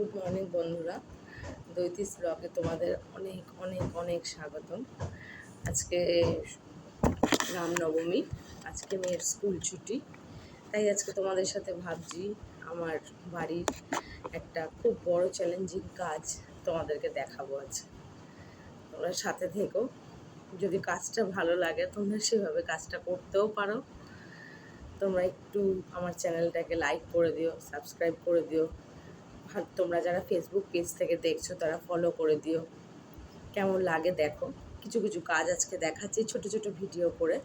Good morning বন্ধুরা, দৈতিস ব্লগে তোমাদের অনেক অনেক অনেক স্বাগতম। আজকে রামনবমী, আজকে মেয়ের স্কুল ছুটি, তাই আজকে তোমাদের সাথে ভাবছি আমার বাড়ির একটা খুব বড় চ্যালেঞ্জিং কাজ তোমাদেরকে দেখাবো। আজকে তোমরা সাথে থেকো, যদি কাজটা ভালো লাগে তোমরা সেভাবে কাজটা করতেও পারো। তোমরা একটু আমার চ্যানেলটাকে লাইক করে দিও, সাবস্ক্রাইব করে দিও। তোমরা যারা ফেসবুক পেজ থেকে দেখছো তারা ফলো করে দিও। কেমন লাগে দেখো, কিছু কিছু কাজ আজকে দেখাচ্ছি ছোট ছোট ভিডিও করে।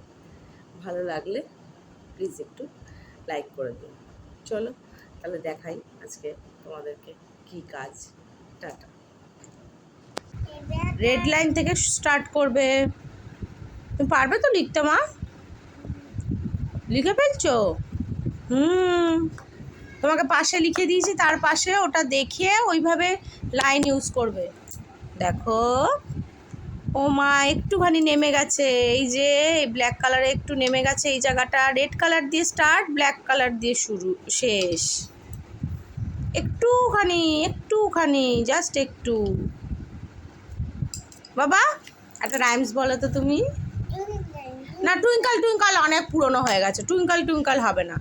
ভালো লাগলে প্লিজ একটু লাইক করে দিও। চলো তাহলে দেখাই আজকে তোমাদেরকে কি কাজ। টাটা। রেড লাইন থেকে স্টার্ট করবে। তুমি পারবে তো লিখতে? মা লিখে ফেলছো? তোমাকে পাশে লিখে দিয়েছি, তার পাশে ওটা দেখিয়ে ওইভাবে লাইন ইউজ করবে। দেখো ও মা একটুখানি নেমে গেছে, এই যে ব্ল্যাক কালারে একটু নেমে গেছে এই জায়গাটা। রেড কালার দিয়ে স্টার্ট, ব্ল্যাক কালার দিয়ে শুরু, শেষ। একটুখানি জাস্ট একটু। বাবা একটা রাইমস বলো তো তুমি। না, টুইঙ্কল টুইঙ্কল অনেক পুরনো হয়ে গেছে, টুইঙ্কল টুইঙ্কল হবে না।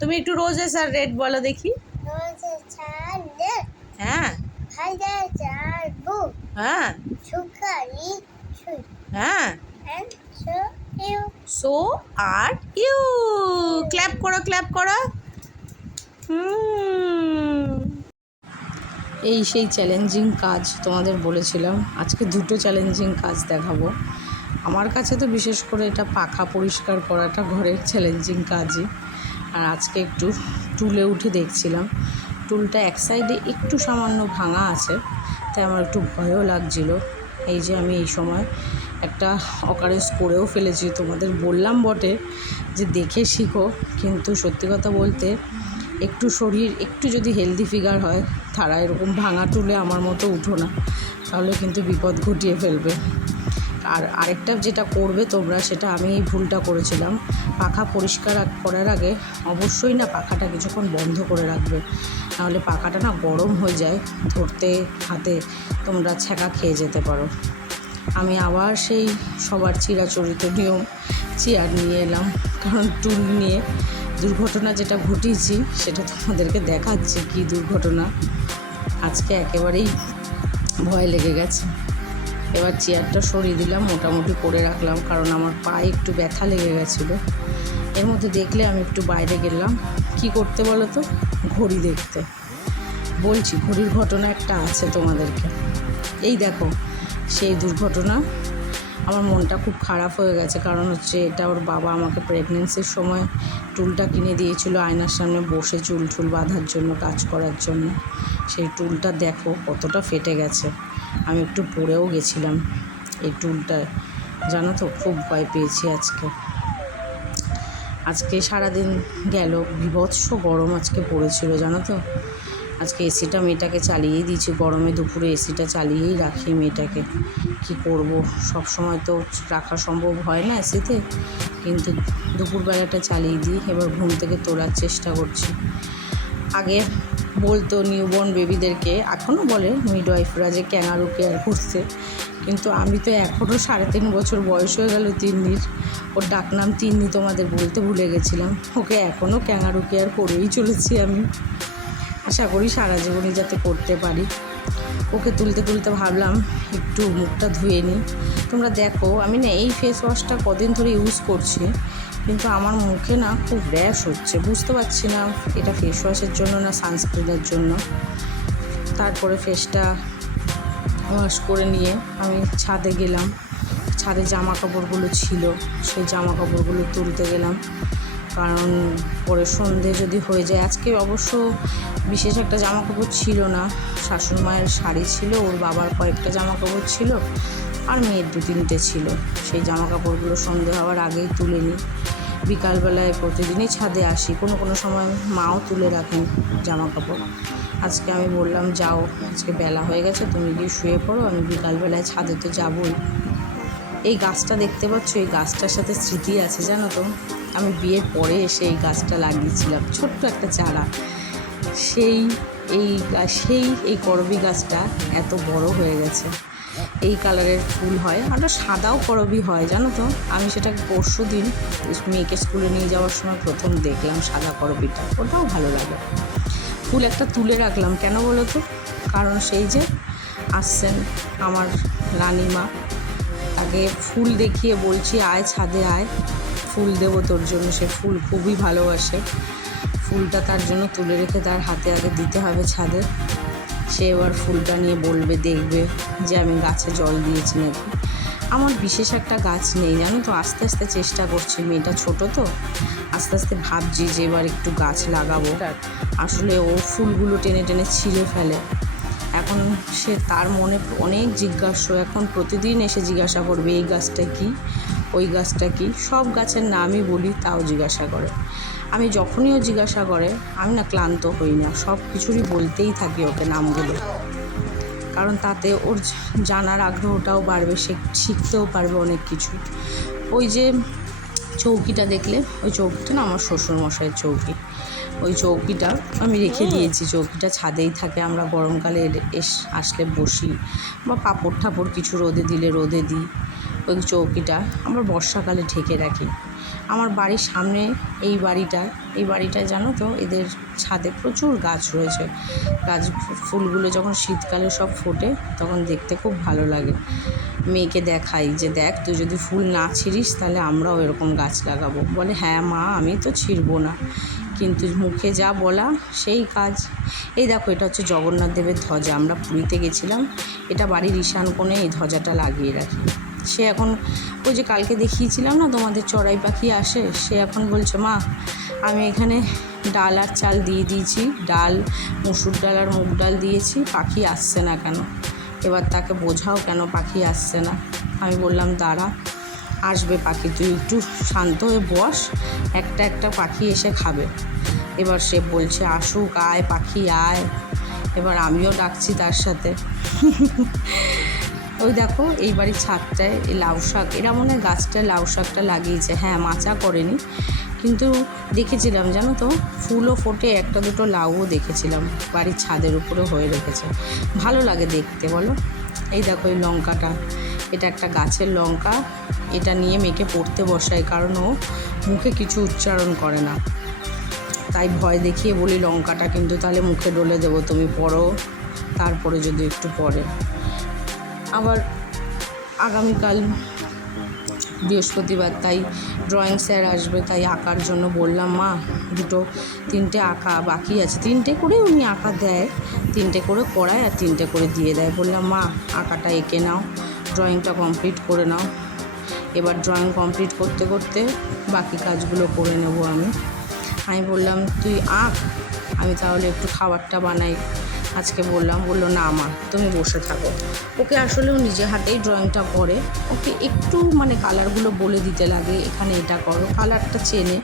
তুমি একটু রোজেস আর রেড বলো দেখি। হ্যাঁ হ্যাঁ হ্যাঁ, সো আর ইউ। ক্ল্যাপ করো ক্ল্যাপ করো। এই সেই চ্যালেঞ্জিং কাজ তোমাদের বলেছিলাম, আজকে দুটো চ্যালেঞ্জিং কাজ দেখাবো। আমার কাছে তো বিশেষ করে এটা পাখা পরিষ্কার করাটা ঘরের চ্যালেঞ্জিং কাজই। আর আজকে একটু টুলে উঠে দেখছিলাম, টুলটা এক সাইডে একটু সামান্য ভাঙা আছে, তাই আমার একটু ভয়ও লাগছিল। এই যে আমি এই সময় একটা অকারেন্স করেও ফেলেছি। তোমাদের বললাম বটে যে দেখে শিখো, কিন্তু সত্যি কথা বলতে একটু শরীর একটু যদি হেলদি ফিগার হয় তারা এরকম ভাঙা টুলে আমার মতো উঠো না, তাহলে কিন্তু বিপদ ঘটিয়ে ফেলবে। আর আরেকটা যেটা করবে তোমরা, সেটা আমি এই ভুলটা করেছিলাম, পাখা পরিষ্কার করার আগে অবশ্যই না পাখাটা কিছুক্ষণ বন্ধ করে রাখবে, নাহলে পাখাটা না গরম হয়ে যায়, ধরতে হাতে তোমরা ছ্যাঁকা খেয়ে যেতে পারো। আমি আবার সেই সবার চিরাচরিত নিয়ম চেয়ার নিয়ে এলাম, কারণ টুল নিয়ে দুর্ঘটনা যেটা ঘটিয়েছি সেটা তোমাদেরকে দেখাচ্ছি। কি দুর্ঘটনা, আজকে একেবারেই ভয় লেগে গেছে। এবার চেয়ারটা সরিয়ে দিলাম, মোটামুটি করে রাখলাম, কারণ আমার পায়ে একটু ব্যথা লেগে গেছিলো। এর মধ্যে দেখলে আমি একটু বাইরে গেলাম। কি করতে বলো তো? ঘড়ি দেখতে। বলছি ঘড়ির ঘটনা একটা আছে তোমাদেরকে। এই দেখো সেই দুর্ঘটনা। আমার মনটা খুব খারাপ হয়ে গেছে, কারণ হচ্ছে এটা ওর বাবা আমাকে প্রেগনেন্সির সময় টুলটা কিনে দিয়েছিল আয়নার সামনে বসে চুল টুল বাঁধার জন্য, কাজ করার জন্য। সেই টুলটা দেখো কতটা ফেটে গেছে। আমি একটু পড়েও গেছিলাম এই টুলটা, জানো তো খুব ভয় পেয়েছি আজকে সারাদিন গেল, বিভৎস গরম আজকে পড়েছিল জানো তো। আজকে এসিটা মেয়েটাকে চালিয়েই দিয়েছি, গরমে দুপুরে এসিটা চালিয়েই রাখি মেয়েটাকে। কি করব, সব সময় তো রাখা সম্ভব হয় না এসিতে, কিন্তু দুপুরবেলাটা চালিয়ে দিই। এবার ঘুম থেকে তোলার চেষ্টা করছি। আগে বলতো নিউবর্ন বেবিদেরকে, এখনও বলে মিডওয়াইফরা, যে ক্যাঙ্গারু কেয়ার করতে, কিন্তু আমি তো এখনও 3.5 বছর বয়স হয়ে গেল তিন্নির। ওর ডাকনাম তিন্নি তোমাদের বলতে ভুলে গেছিলাম। ওকে এখনও ক্যাঙ্গারু কেয়ার করেই চলেছি আমি। আশা করি সারা জীবনই যাতে করতে পারি। ওকে তুলতে তুলতে ভাবলাম একটু মুখটা ধুয়ে নিই। তোমরা দেখো আমি না এই ফেস ওয়াশটা কদিন ধরে ইউজ করছি, কিন্তু আমার মুখে না খুব র্যাশ হচ্ছে। বুঝতে পারছি না এটা ফেস ওয়াশের জন্য না সানস্ক্রিনের জন্য। তারপরে ফেসটা ওয়াশ করে নিয়ে আমি ছাদে গেলাম। ছাদে জামা কাপড়গুলো ছিল, সেই জামা কাপড়গুলো তুলতে গেলাম, কারণ পরে সন্ধে যদি হয়ে যায়। আজকে অবশ্য বিশেষ একটা জামা কাপড় ছিল না, শাশুড়ি মায়ের শাড়ি ছিল, ওর বাবার কয়েকটা জামা কাপড় ছিল, আর মেয়ের 2-3টে ছিল। সেই জামা কাপড়গুলো সন্ধে হওয়ার আগেই তুলে নিই। বিকালবেলায় প্রতিদিনই ছাদে আসি, কোনো সময় মাও তুলে রাখেন জামা কাপড়। আজকে আমি বললাম যাও, আজকে বেলা হয়ে গেছে, তুমি গিয়ে শুয়ে পড়ো, আমি বিকালবেলায় ছাদে তো যাবই। এই গাছটা দেখতে পাচ্ছ, এই গাছটার সাথে স্মৃতি আছে জানো তো। আমি বিয়ের পরে এসে এই গাছটা লাগিয়েছিলাম, ছোট্ট একটা চারা। সেই এই করবী গাছটা এত বড় হয়ে গেছে। এই কালারের ফুল হয়, আর সাদাও করবী হয় জানো তো। আমি সেটা পরশু দিন মেয়েকে স্কুলে নিয়ে যাওয়ার সময় প্রথম দেখলাম সাদা করবীটা, ওটাও ভালো লাগে। ফুল একটা তুলে রাখলাম, কেন বলো তো? কারণ সেই যে আসছেন আমার রানীমা, তাকে ফুল দেখিয়ে বলছি আয় ছাদে আয়, ফুল দেবো তোর জন্য। সে ফুল খুবই ভালোবাসে, ফুলটা তার জন্য তুলে রেখে তার হাতে আগে দিতে হবে ছাদে। সে এবার ফুলটা নিয়ে বলবে, দেখবে যে আমি গাছে জল দিয়েছি নাকি। আমার বিশেষ একটা গাছ নেই জানো তো, আস্তে আস্তে চেষ্টা করছি, মেয়েটা ছোট তো, আস্তে আস্তে ভাবছি যে এবার একটু গাছ লাগাবো। আসলে ও ফুলগুলো টেনে টেনে ছিঁড়ে ফেলে। এখন সে তার মনে অনেক জিজ্ঞাসা, এখন প্রতিদিন এসে জিজ্ঞাসা করবে এই গাছটা কি, ওই গাছটা কি। সব গাছের নামই বলি, তাও জিজ্ঞাসা করে। আমি যখনই ও জিজ্ঞাসা করে আমি না ক্লান্ত হই না, সব কিছুরই বলতেই থাকি ওকে নামগুলো, কারণ তাতে ওর জানার আগ্রহটাও বাড়বে, সে শিখতেও পারবে অনেক কিছু। ওই যে চৌকিটা দেখলে, ওই চৌকিটা না আমার শ্বশুরমশাইয়ের চৌকি। ওই চৌকিটা আমি রেখে দিয়েছি, চৌকিটা ছাদেই থাকে। আমরা গরমকালে আসলে বসি, বা পাঁপড় ঠাপড় কিছু রোদে দিলে রোদে দিই। ওই চৌকিটা আবার বর্ষাকালে ঢেকে রাখি। আমার বাড়ির সামনে এই বাড়িটায় জানো তো, এদের ছাদে প্রচুর গাছ রয়েছে। গাছ ফুলগুলো যখন শীতকালে সব ফোটে তখন দেখতে খুব ভালো লাগে। মেয়েকে দেখাই যে দেখ, তুই যদি ফুল না ছিঁড়িস তাহলে আমরাও এরকম গাছ লাগাবো। বলে হ্যাঁ মা, আমি তো ছিঁড়বো না, কিন্তু মুখে যা বলা সেই কাজ। এই দেখো, এটা হচ্ছে জগন্নাথ দেবের ধ্বজা। আমরা পুরীতে গেছিলাম, এটা বাড়ির ঈশান কোণে এই ধ্বজাটা লাগিয়ে রাখি। সে এখন ওই যে কালকে দেখিয়েছিলাম না তোমাদের চড়াই পাখি আসে, সে এখন বলছে মা আমি এখানে ডাল আর চাল দিয়ে দিয়েছি, ডাল মুসুর ডাল আর মুগ ডাল দিয়েছি, পাখি আসছে না কেন? এবার তাকে বোঝাও কেন পাখি আসছে না। আমি বললাম দাঁড়া, আসবে পাখি, তুই একটু শান্ত হয়ে বস, একটা একটা পাখি এসে খাবে। এবার সে বলছে আসুক, আয় পাখি আয়। এবার আমিও ডাকছি তার সাথে। ওই দেখো এই বাড়ির ছাদটায় এই লাউ শাক, এরা মনে হয় গাছটায় লাউ শাকটা লাগিয়েছে। হ্যাঁ, মাচা করেনি, কিন্তু দেখেছিলাম জানো তো, ফুলও ফোটে, একটা দুটো লাউও দেখেছিলাম বাড়ির ছাদের উপরে হয়ে রেখেছে। ভালো লাগে দেখতে, বলো। এই দেখো এই লঙ্কাটা, এটা একটা গাছের লঙ্কা। এটা নিয়ে মেয়েকে পড়তে বসাই, কারণ ও মুখে কিছু উচ্চারণ করে না, তাই ভয় দেখিয়ে বলি লঙ্কাটা কিন্তু তাহলে মুখে ডলে দেবো, তুমি পড়ো, তারপরে যদি একটু পড়ে। আবার আগামীকাল বৃহস্পতিবার, তাই ড্রয়িং স্যার আসবে, তাই আঁকার জন্য বললাম মা তিনটে আঁকা বাকি আছে। 3টে করে উনি আঁকা দেয়, 3টে করে করায় আর 3টে করে দিয়ে দেয়। বললাম মা আঁকাটা এঁকে নাও, ড্রয়িংটা কমপ্লিট করে নাও। এবার ড্রয়িং কমপ্লিট করতে করতে বাকি কাজগুলো করে নেব আমি বললাম তুই আঁক, আমি তাহলে একটু খাবারটা বানাই। আজকে বললো না মা তুমি বসে থাকো। ওকে আসলেও নিজে হাতেই ড্রয়িংটা করে, ওকে একটু মানে কালারগুলো বলে দিতে লাগে, এখানে এটা করো, কালারটা চেনে,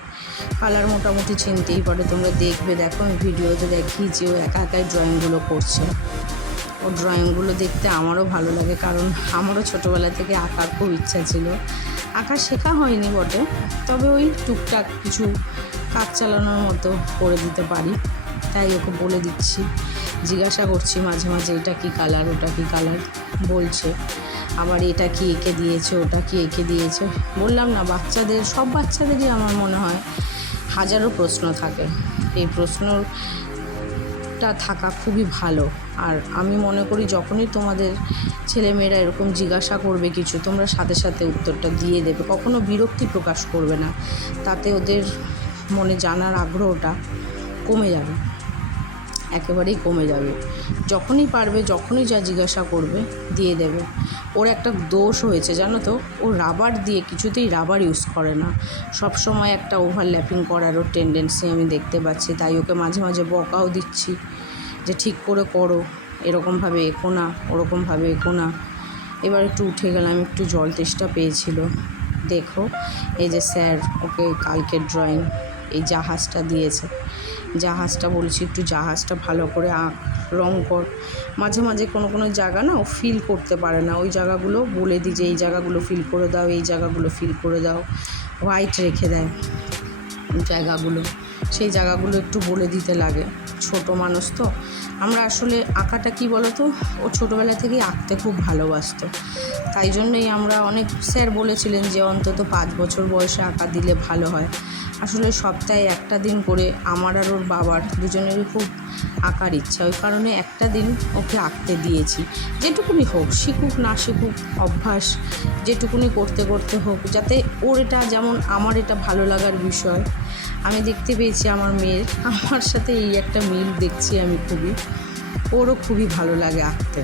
কালার মোটামুটি চিনতেই পারে। তোমরা দেখবে, দেখো আমি ভিডিওতে দেখিয়েছি ও একা একাই ড্রয়িংগুলো করছে। ও ড্রয়িংগুলো দেখতে আমারও ভালো লাগে, কারণ আমারও ছোটোবেলা থেকে আঁকার খুব ইচ্ছা ছিল। আঁকা শেখা হয়নি বটে, তবে ওই টুকটাক কিছু কাজ চালানোর মতো করে দিতে পারি, তাই ওকে বলে দিচ্ছি। জিজ্ঞাসা করছি মাঝে মাঝে এটা কী কালার, ওটা কী কালার বলছে, আবার এটা কি এঁকে দিয়েছে, ওটা কি এঁকে দিয়েছে। বললাম না, সব বাচ্চাদেরই আমার মনে হয় হাজারো প্রশ্ন থাকে, এই প্রশ্নটা থাকা খুবই ভালো। আর আমি মনে করি যখনই তোমাদের ছেলেমেয়েরা এরকম জিজ্ঞাসা করবে কিছু, তোমরা সাথে সাথে উত্তরটা দিয়ে দেবে, কখনো বিরক্তি প্রকাশ করবে না, তাতে ওদের মনে জানার আগ্রহটা কমে যাবে, একেবারেই কমে যাবে। যখনই পারবে, যখনই যা জিজ্ঞাসা করবে দিয়ে দেবে। ওর একটা দোষ হয়েছে জানো তো, ও রাবার দিয়ে কিছুতেই রাবার ইউজ করে না, সব সময় একটা ওভারল্যাপিং করার ওর টেন্ডেন্সি আমি দেখতে পাচ্ছি। তাই ওকে মাঝে মাঝে বকাও দিচ্ছি যে ঠিক করে করো, এরকমভাবে এঁকো না, ওরকমভাবে এঁকো না। এবার একটু উঠে গেলাম, একটু জল তেষ্টা পেয়েছিল। দেখো এই যে স্যার ওকে কালকের ড্রয়িং এই জাহাজটা দিয়েছে, জাহাজটা বলছি একটু জাহাজটা ভালো করে আঁক, রং কর। মাঝে মাঝে কোনো জায়গা না ও ফিল করতে পারে না, ওই জায়গাগুলো বলে দিই যে এই জায়গাগুলো ফিল করে দাও, এই জায়গাগুলো ফিল করে দাও, হোয়াইট রেখে দেয় জায়গাগুলো, সেই জায়গাগুলো একটু বলে দিতে লাগে। ছোট মানুষ তো আমরা, আসলে আঁকাটা কি বলো তো, ও ছোটোবেলা থেকেই আঁকতে খুব ভালোবাসতো। তাই জন্যই আমরা, অনেক স্যার বলেছিলেন যে অন্তত 5 বছর বয়সে আঁকা দিলে ভালো হয়। আসলে সপ্তাহে একটা দিন করে আমার আর ওর বাবার দুজনেরই খুব আঁকার ইচ্ছা, ওই কারণে একটা দিন ওকে আঁকতে দিয়েছি। যেটুকুনি হোক, শিখুক না শিখুক, অভ্যাস যেটুকুনি করতে করতে হোক, যাতে ওর এটা, যেমন আমার এটা ভালো লাগার বিষয়। আমি দেখতে পেয়েছি আমার মেয়ের আমার সাথে এই একটা মিল দেখছি আমি খুবই, ওরও খুবই ভালো লাগে আঁকতে।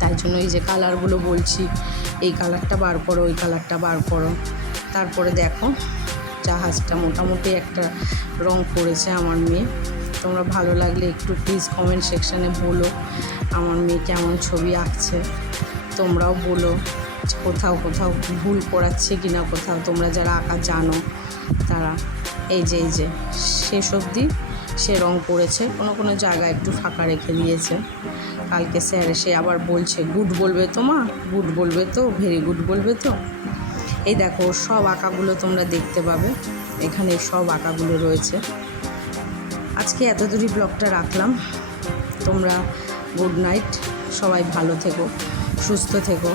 তাই জন্য এই যে কালারগুলো বলছি, এই কালারটা বার করো, ওই কালারটা বার করো। তারপরে দেখো জাহাজটা মোটামুটি একটা রং করেছে আমার মেয়ে। তোমরা ভালো লাগলে একটু প্লিজ কমেন্ট সেকশানে বলো আমার মেয়ে কেমন ছবি আঁকছে। তোমরাও বলো কোথাও কোথাও ভুল করাচ্ছে কি না, কোথাও তোমরা যারা আঁকা জানো তারা। এই যে শেষ অবধি সে রং করেছে, কোনো কোনো জায়গায় একটু ফাঁকা রেখে দিয়েছে। কালকে স্যার এসে আবার বলছে গুড বলবে তো মা, গুড বলবে তো, ভেরি গুড বলবে তো। এই দেখো সব আঁকাগুলো তোমরা দেখতে পাবে, এখানে সব আঁকাগুলো রয়েছে। আজকে এত দূরই ব্লগটা রাখলাম। তোমরা গুড নাইট, সবাই ভালো থেকো, সুস্থ থেকো।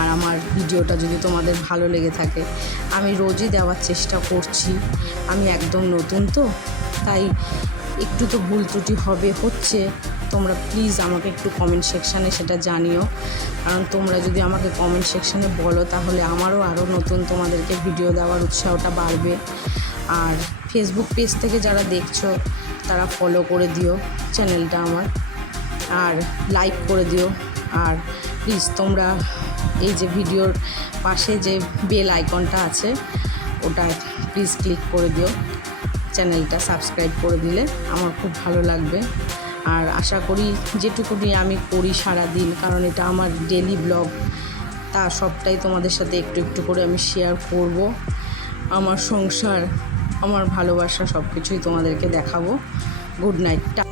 আর আমার ভিডিওটা যদি তোমাদের ভালো লেগে থাকে, আমি রোজই দেওয়ার চেষ্টা করছি। আমি একদম নতুন তো, তাই একটু তো ভুল ত্রুটি হচ্ছে। তোমরা প্লিজ আমাকে একটু কমেন্ট সেকশানে সেটা জানিও, কারণ তোমরা যদি আমাকে কমেন্ট সেকশানে বলো তাহলে আমারও আরও নতুন তোমাদেরকে ভিডিও দেওয়ার উৎসাহটা বাড়বে। আর ফেসবুক পেজ থেকে যারা দেখছো তারা ফলো করে দিও চ্যানেলটা আমার, আর লাইক করে দিও। আর প্লিজ তোমরা এই যে ভিডিওর পাশে যে বেল আইকনটা আছে ওটা প্লিজ ক্লিক করে দিও, চ্যানেলটা সাবস্ক্রাইব করে দিলে আমার খুব ভালো লাগবে। আর আশা করি যেটুকুনি আমি করি সারাদিন, কারণ এটা আমার ডেলি ব্লগ, তা সবটাই তোমাদের সাথে একটু একটু করে আমি শেয়ার করব। আমার সংসার, আমার ভালোবাসা সব কিছুই তোমাদেরকে দেখাবো। Good night.